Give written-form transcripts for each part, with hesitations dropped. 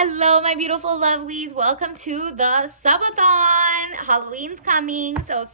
Hello, my beautiful lovelies. Welcome to the subathon. Halloween's coming, so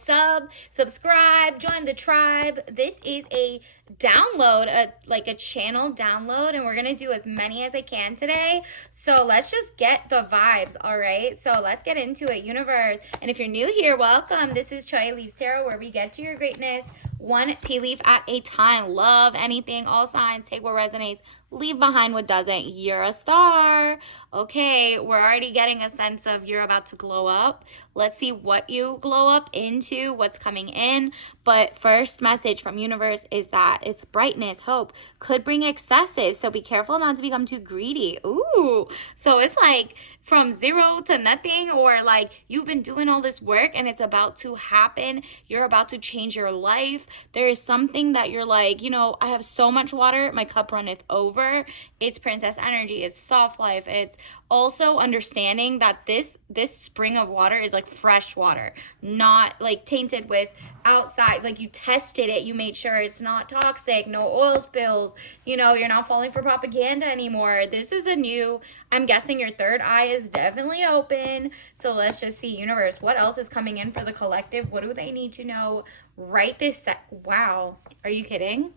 subscribe, join the tribe. This is a download, like a channel download, and we're gonna do as many as I can today. So let's just get the vibes, all right? So let's get into it, universe. And if you're new here, welcome. This is Choy Leaves Tarot, where we get to your greatness one tea leaf at a time. Love anything, all signs, take what resonates, leave behind what doesn't. You're a star. Okay, we're already getting a sense of you're about to glow up. Let's see what you glow up into, what's coming in. But first message from universe is that it's brightness, hope, could bring excesses. So be careful not to become too greedy. Ooh, so it's like from zero to nothing, or like you've been doing all this work and it's about to happen. You're about to change your life. There is something that you're like, I have so much water, my cup runneth over. It's princess energy, it's soft life, it's also understanding that this spring of water is like fresh water, not like tainted with outside, like you tested it, you made sure it's not toxic, no oil spills, you're not falling for propaganda anymore. This is a new, I'm guessing your third eye is definitely open. So let's just see, universe, what else is coming in for the collective? What do they need to know right this wow, are you kidding?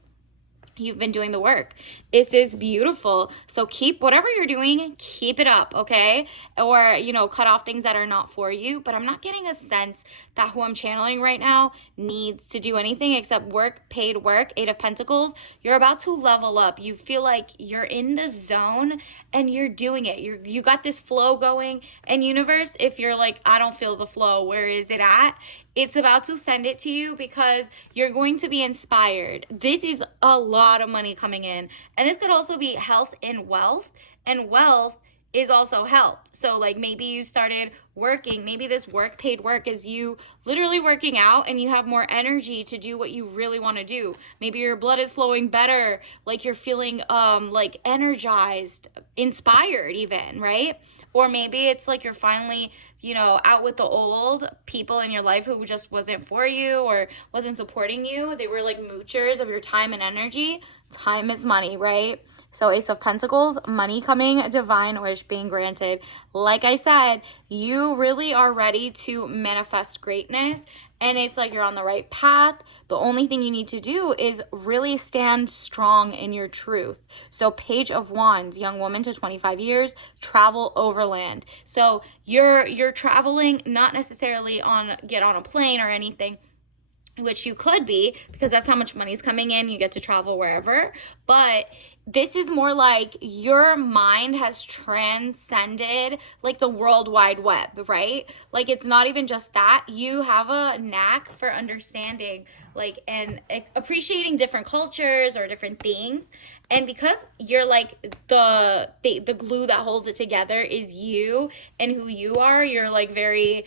You've been doing the work. This is beautiful. So keep whatever you're doing, keep it up, okay? Or, cut off things that are not for you. But I'm not getting a sense that who I'm channeling right now needs to do anything except work, paid work. Eight of Pentacles. You're about to level up. You feel like you're in the zone and you're doing it. You got this flow going. And universe, if you're like, I don't feel the flow, where is it at? It's about to send it to you because you're going to be inspired. This is a lot of money coming in. And this could also be health and wealth. And wealth is also health. So like maybe you started working, maybe this paid work is you literally working out and you have more energy to do what you really want to do. Maybe your blood is flowing better, like you're feeling like energized, inspired even, right? Or maybe it's like you're finally, out with the old people in your life who just wasn't for you or wasn't supporting you. They were like moochers of your time and energy. Time is money, right? So Ace of Pentacles, money coming, divine wish being granted. Like I said, you really are ready to manifest greatness. And it's like you're on the right path. The only thing you need to do is really stand strong in your truth. So Page of Wands, young woman to 25 years, travel overland. So you're traveling, not necessarily get on a plane or anything, which you could be because that's how much money's coming in. You get to travel wherever. But this is more like your mind has transcended like the World Wide Web, right? Like it's not even just that. You have a knack for understanding like and appreciating different cultures or different things. And because you're like the glue that holds it together is you and who you are, you're like very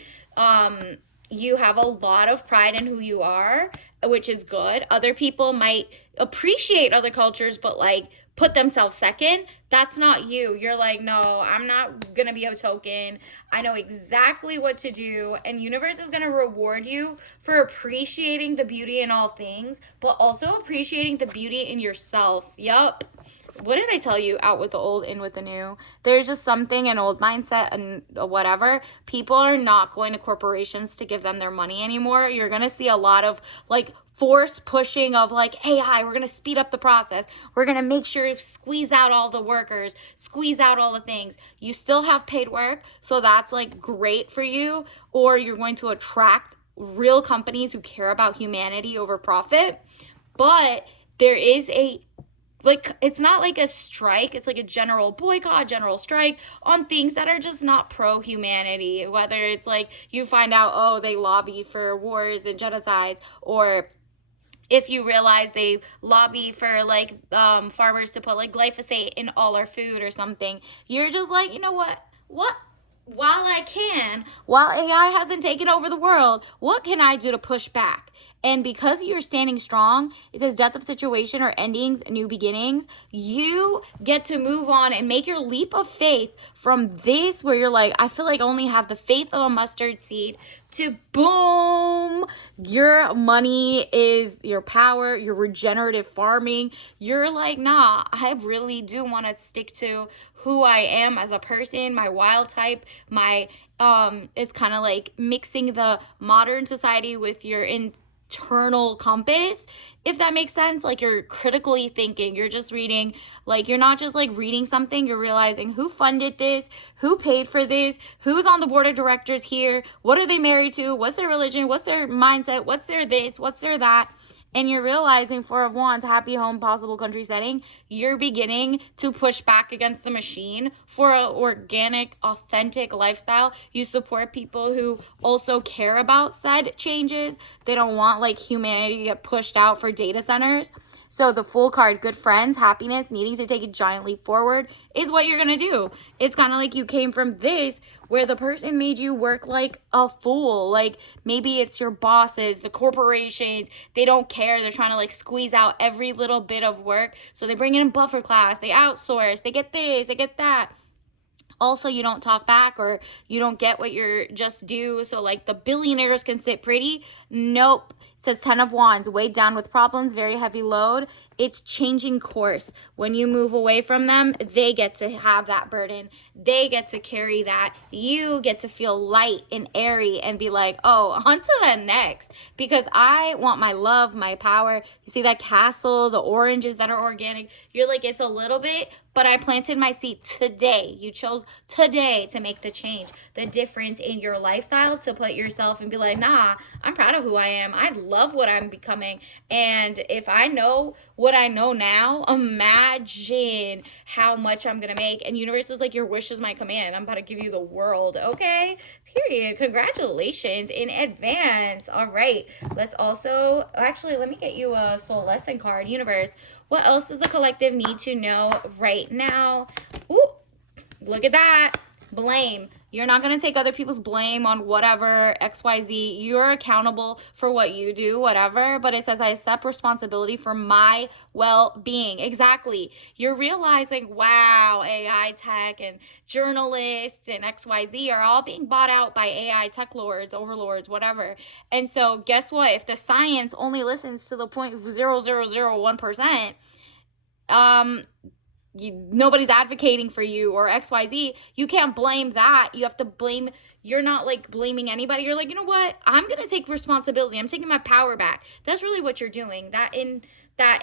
you have a lot of pride in who you are, which is good. Other people might appreciate other cultures, but like put themselves second. That's not you. You're like, no, I'm not going to be a token. I know exactly what to do. And universe is going to reward you for appreciating the beauty in all things, but also appreciating the beauty in yourself. Yup. What did I tell you? Out with the old, in with the new. There's just something, an old mindset and whatever. People are not going to corporations to give them their money anymore. You're going to see a lot of like force pushing of like AI. We're going to speed up the process. We're going to make sure to squeeze out all the workers, squeeze out all the things. You still have paid work. So that's like great for you. Or you're going to attract real companies who care about humanity over profit. But there is it's not like a strike, it's like a general boycott, general strike on things that are just not pro-humanity. Whether it's like you find out, oh, they lobby for wars and genocides, or if you realize they lobby for like farmers to put like glyphosate in all our food or something, you're just like, you know what? While AI hasn't taken over the world, what can I do to push back? And because you're standing strong, it says death of situation or endings, new beginnings. You get to move on and make your leap of faith from this, where you're like, I feel like I only have the faith of a mustard seed, to boom, your money is your power, your regenerative farming. You're like, nah, I really do want to stick to who I am as a person, my wild type, my it's kind of like mixing the modern society with your internal compass, if that makes sense. Like, you're critically thinking, you're just reading, like, you're not just like reading something, you're realizing who funded this, who paid for this, who's on the board of directors here, what are they married to, what's their religion, what's their mindset, what's their this, what's their that. And you're realizing, Four of Wands, happy home, possible country setting, you're beginning to push back against the machine for an organic, authentic lifestyle. You support people who also care about said changes. They don't want like humanity to get pushed out for data centers. So the Fool card, good friends, happiness, needing to take a giant leap forward is what you're going to do. It's kind of like you came from this where the person made you work like a fool. Like, maybe it's your bosses, the corporations, they don't care. They're trying to like squeeze out every little bit of work. So they bring in a buffer class, they outsource, they get this, they get that. Also, you don't talk back, or you don't get what you're just due. So like the billionaires can sit pretty. Nope. It says 10 of Wands, weighed down with problems, very heavy load. It's changing course. When you move away from them, they get to have that burden. They get to carry that. You get to feel light and airy and be like, oh, on to the next. Because I want my love, my power. You see that castle, the oranges that are organic. You're like, it's a little bit, but I planted my seed today. You chose today to make the change, the difference in your lifestyle, to put yourself and be like, nah, I'm proud of who I am. I love what I'm becoming. And if I know what I know now, imagine how much I'm going to make. And universe is like, your wish is my command. I'm about to give you the world. Okay? Period. Congratulations in advance. All right. Let's also, actually, let me get you a soul lesson card. Universe, what else does the collective need to know right now? Ooh, look at that. Blame. You're not going to take other people's blame on whatever, XYZ. You're accountable for what you do, whatever. But it says, I accept responsibility for my well-being. Exactly. You're realizing, wow, AI tech and journalists and XYZ are all being bought out by AI tech lords, overlords, whatever. And so guess what? If the science only listens to the 0.0001%, nobody's advocating for you, or XYZ, you can't blame that. You have to blame, you're not like blaming anybody. You're like, you know what? I'm going to take responsibility. I'm taking my power back. That's really what you're doing. That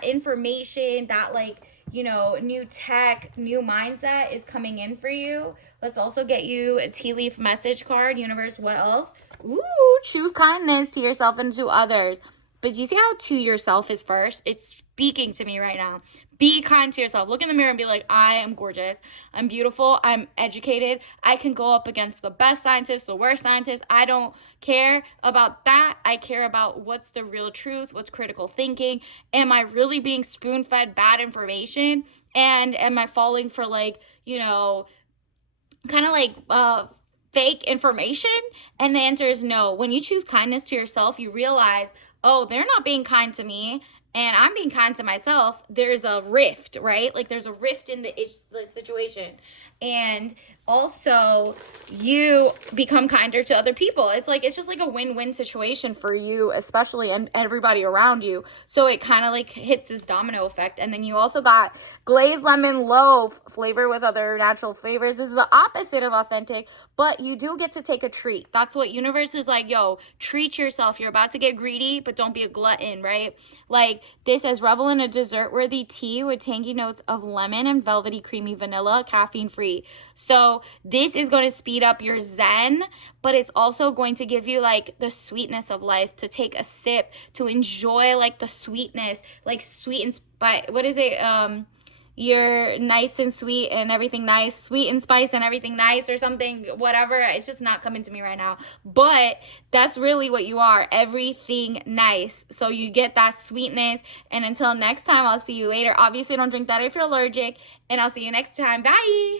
information, that like, you know, new tech, new mindset is coming in for you. Let's also get you a tea leaf message card. Universe, what else? Ooh, choose kindness to yourself and to others. But do you see how to yourself is first? It's speaking to me right now. Be kind to yourself. Look in the mirror and be like, I am gorgeous. I'm beautiful. I'm educated. I can go up against the best scientists, the worst scientists. I don't care about that. I care about what's the real truth, what's critical thinking. Am I really being spoon-fed bad information? And am I falling for like, you know, kind of like fake information? And the answer is no. When you choose kindness to yourself, you realize, oh, they're not being kind to me, and I'm being kind to myself. There's a rift, right? Like, there's a rift in the situation. And also, you become kinder to other people. It's like, it's just like a win-win situation for you, especially, and everybody around you. So it kind of like hits this domino effect. And then you also got glazed lemon loaf, flavor with other natural flavors. This is the opposite of authentic, but you do get to take a treat. That's what universe is like, yo, treat yourself. You're about to get greedy, but don't be a glutton, right? Like, this says, revel in a dessert-worthy tea with tangy notes of lemon and velvety creamy vanilla, caffeine-free. So this is going to speed up your zen, but it's also going to give you like the sweetness of life, to take a sip, to enjoy like the sweetness, like sweet and what is it? You're nice and sweet and everything nice, sweet and spice and everything nice, or something, whatever. It's just not coming to me right now. But that's really what you are, everything nice. So you get that sweetness. And until next time, I'll see you later. Obviously, don't drink that if you're allergic. And I'll see you next time. Bye.